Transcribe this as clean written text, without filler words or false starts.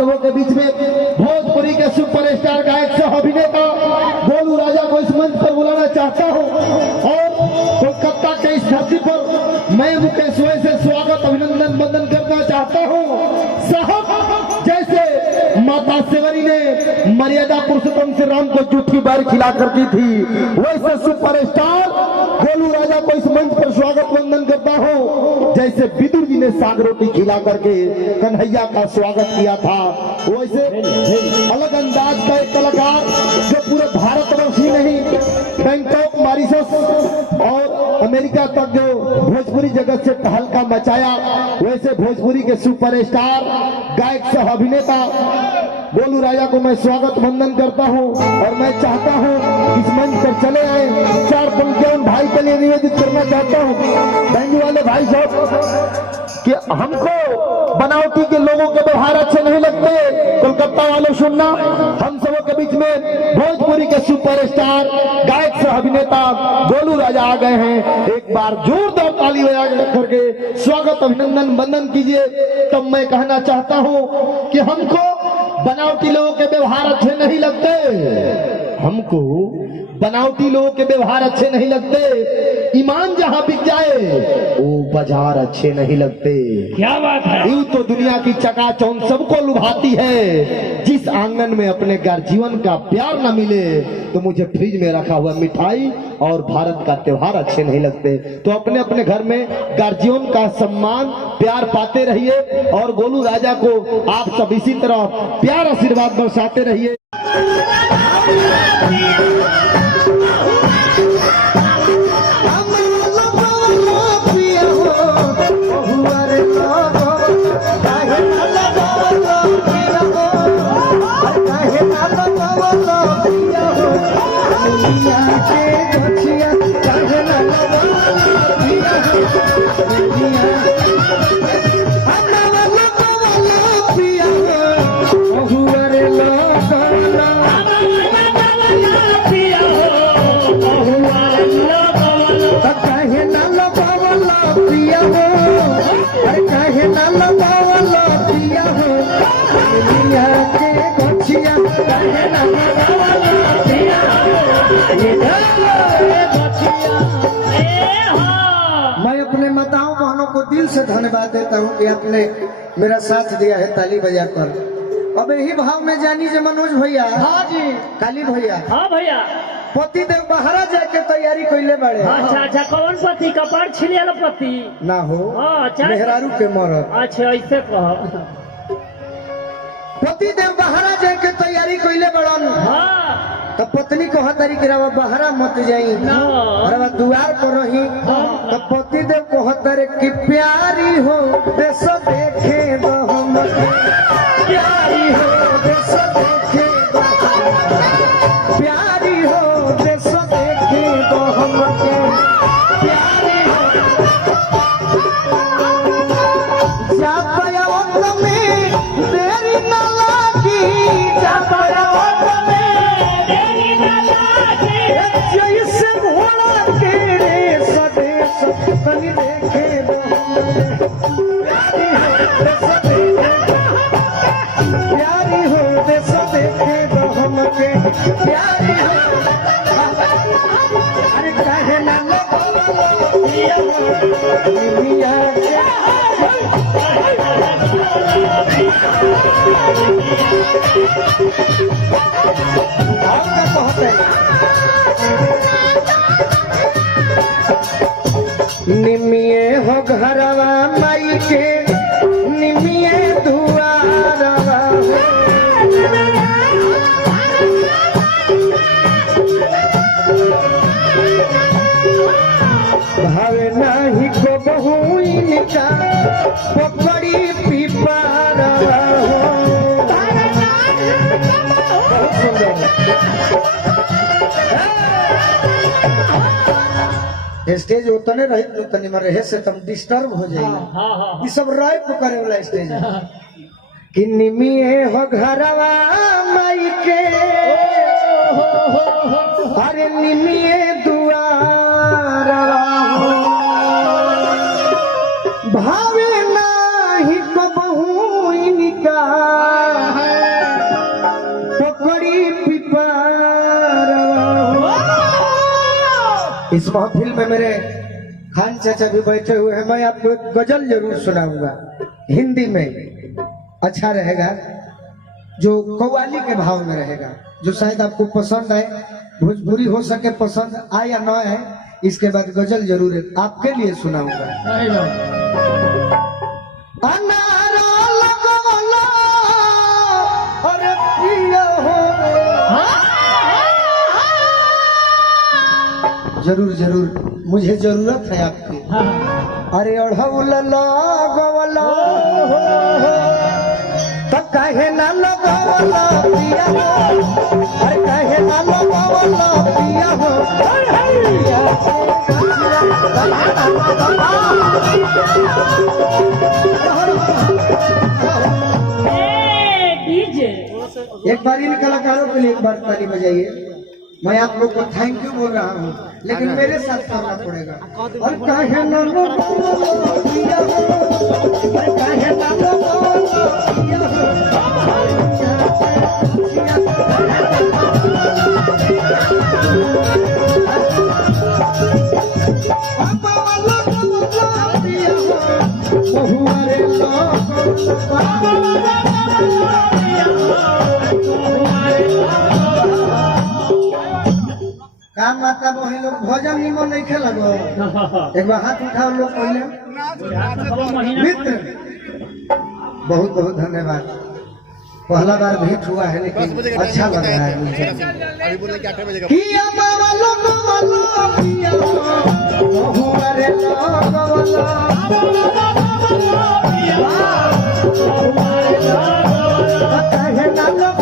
सबों के बीच में भोजपुरी के सुपरस्टार गायक सह अभिनेता गोलू राजा को इस मंच पर बुलाना चाहता हूं और कोलकाता के इस धरती पर मैं मुकेश से स्वागत अभिनंदन वंदन करना चाहता हूं। साहब जैसे माता सेवरी ने मर्यादा पुरुषोत्तम श्री राम को जूठी बार खिला कर दी थी, वैसे सुपरस्टार गोलू राजा को इस मंच पर स्वागत वंदन करता हूं। जैसे विदुर जी ने साग रोटी खिला करके कन्हैया का स्वागत किया था, वैसे अलग अंदाज का एक कलाकार जो पूरे भारतवर्ष ही नहीं बैंकॉक, मॉरिशस और अमेरिका तक जो भोजपुरी जगत से तहलका मचाया, वैसे भोजपुरी के सुपरस्टार गायक सह अभिनेता गोलू राजा को मैं स्वागत वंदन करता हूं और मैं चाहता हूं इस मंच पर चले आए। चार पंक्तियां भाई के लिए निवेदित करना चाहता हूं। बैंजू वाले भाई साहब कि हमको बनावटी के लोगों के व्यवहार अच्छे नहीं लगते, कोलकाता वालों सुनना, हम सबों के बीच में भोजपुरी के सुपरस्टार गायक सह अभिनेता गोलू राजा आ गए हैं। एक बार जोरदार ताली बजा करके स्वागत अभिनंदन वंदन कीजिए। तब मैं कहना चाहता हूं कि हमको बनावटी लोगों के व्यवहार अच्छे नहीं लगते, हमको बनावटी लोगों के व्यवहार अच्छे नहीं लगते। ईमान जहां बिक जाए वो बाजार अच्छे नहीं लगते। क्या बात है। यूं तो दुनिया की चकाचौंध सबको लुभाती है, जिस आंगन में अपने गर्जीवन का प्यार न मिले तो मुझे फ्रिज में रखा हुआ मिठाई और भारत का त्योहार अच्छे नहीं लगते। तो अपने अपने घर में गर्जीवन का सम्मान प्यार पाते रहिए और गोलू राजा को आप सब इसी तरह प्यार आशीर्वाद बरसाते रहिए। मैं अपने माताओं बहनों को दिल से धन्यवाद देता हूँ कि आपने मेरा साथ दिया है ताली बजाकर। अब यही भाव में जानी जे मनोज भैया, हाँ जी, काली भैया, हाँ भैया, पति देव बहरा जाके तैयारी कैले बड़े। अच्छा अच्छा, कौन पति? कपाड़ छिलियल पति ना हो, अच्छा, मेहरारू के मरद। अच्छा ऐसे कहो। पति देव बहरा जाके तैयारी कैले बड़न, हाँ तो पत्नी को हतारी कि रवा बहरा मत जाई, रवा दुआर पर रही। तो पति देव को हतारे कि प्यारी हो देश देखे हम, प्यारी हो देश देखे, प्यारी हो देश देखे हम, प्यारी हो जा पाया में देरी न लागी, जा पाया जैसे घोड़ा के रे सदेश तनी देखे प्यारी हो देश देखे हम के, प्यारी हो। अरे कहे ना निमिये हो घरवा माई के, निमिये दुआरवा भावे नाही को बहु इनका पकड़ी पिपारवा। बहुत सुंदर स्टेज उतने रही तो तनी में रहे से तुम डिस्टर्ब हो जाइए। ये सब रैप करे वाला स्टेज है कि निमिये हो घरवा माई के, अरे निमिये दुआरवा भावे नाही कबहू इनका इस महफिल में मेरे खान चाचा भी बैठे हुए हैं। मैं आपको एक गजल जरूर सुनाऊंगा हिंदी में, अच्छा रहेगा, जो कव्वाली के भाव में रहेगा, जो शायद आपको पसंद आए। भोजपुरी हो सके पसंद आए या ना आए, इसके बाद गजल जरूर है आपके लिए सुनाऊंगा। अनारा लगवला अरे पिया हो, जरूर जरूर मुझे जरूरत है आपकी। अरे अढ़ौल लगवला तो काहे ना लगवला पिया हो, अरे काहे ना लगवला पिया हो। डीजे एक बार इन कलाकारों के लिए एक बार ताली बजाइए। मैं आप लोग को थैंक यू बोल रहा हूँ, लेकिन मेरे साथ करना पड़ेगा। और काहे ना लगवला पिया हो, अरे काहे ना लगवला पिया हो। का माता बहन लोग भोजन निमन नहीं खेला गो, एक बार हाथ उठाओ लोग पहले। मित्र बहुत बहुत धन्यवाद, पहला बार भेंट हुआ है लेकिन अच्छा लग रहा है मुझे। किया बाबा लोग वाला किया बहुआ रे लोग वाला, काहे ना लोग